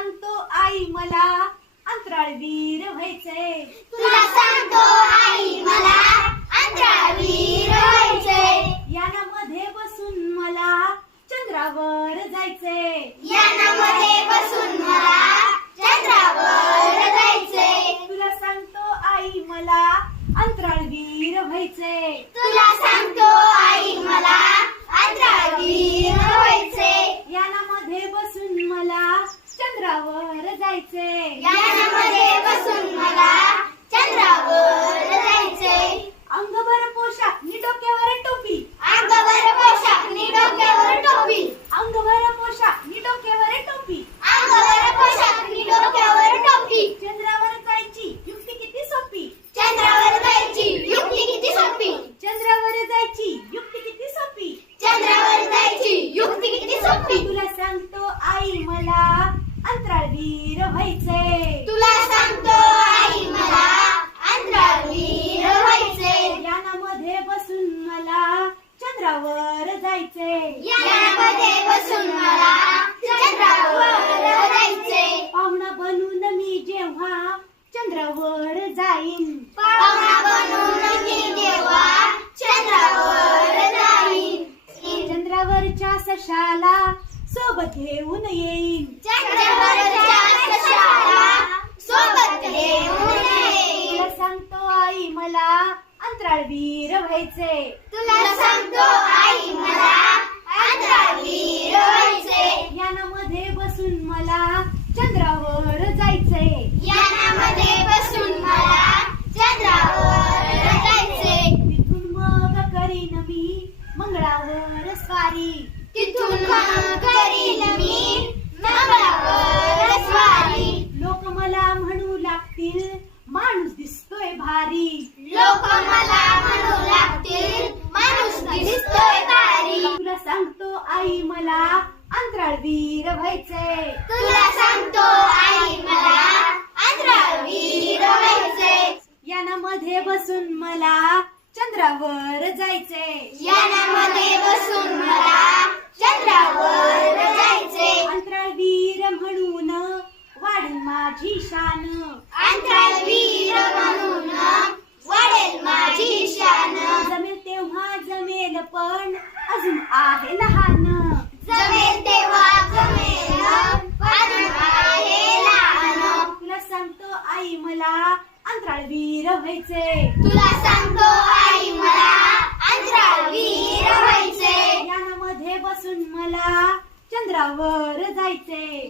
सांगतो आई मला अंतराळवीर व्हायचंय. तुला सांगतो आई मला अंतराळवीर व्हायचंय. यानामध्ये बसून मला चंद्रावर जायचंय. यानामध्ये बसून मला चंद्रावर जायचंय. तुला सांगतो आई मला अंतराळवीर व्हायचंय. तुला सांगतो आई मला अंतराळवीर व्हायचंय. यानामध्ये बसून मला चंद्रावर जायचंय. यानामध्ये बसून मला चंद्रावर जायचंय. अंगभर पोशाख नि डोक्यावर टोपी. अंगावर पोशाख नि डोक्यावर टोपी. अंगभर पोशाख नि डोक्यावर टोपी. अंगावर पोशाख नि डोक्यावर टोपी. चंद्रावर जायची युक्ती किती सोपी. चंद्रावर जायची युक्ती किती सोपी. चंद्रावर जायची युक्ती किती सोपी. चंद्रावर जायची युक्ती किती सोपी. तुला सांगतो आई मला अंतराळवीर व्हायचंय. तुला सांगतो आई मला अंतराळवीर व्हायचंय. यानामध्ये बसून मला चंद्रावर जायचंय. यानामध्ये बसून मला चंद्रावर जायचंय. पाहुणा बनून मी जेव्हा चंद्रावर जाईन. पाहुणा बनून मी जेव्हा चंद्रावर जाईन. चंद्रावरच्या सशाला सोबत घेऊन येईन. चंद्रावरच्या सशाला सोबत घेऊन येईन. तुला सांगतो आई मला अंतराळवीर व्हायचंय. तुला सांगतो आई मला अंतराळवीर व्हायचंय. यानामध्ये बसून मला चंद्रावर जायचंय. यानामध्ये बसून मला चंद्रावर जायचंय. तिथून मग करीन मी मंगळावर स्वारी. तिथून मग करीन मी मंगळावर स्वारी. लोक मला म्हणू लागतील माणूस दिसतोय भारी. लोक मला म्हणू लागतील माणूस दिसतोय भारी. तुला सांगतो आई मला अंतराळवीर व्हायचंय. तुला सांगतो आई मला अंतराळवीर व्हायचंय. यानामध्ये बसून मला चंद्रावर जायचंय. यानामध्ये बसून मला चंद्रावर जायचंय. अंतराळवीर म्हणून वाढेल माझी शान. अंतराळवीर म्हणून वाढेल माझी शान. जमेल तेव्हा जमेल पण अजून आहे लहान. जमेल तेव्हा जमेल अजून आहे लहान. तुला सांगतो आई मला अंतराळवीर व्हायचंय. तुला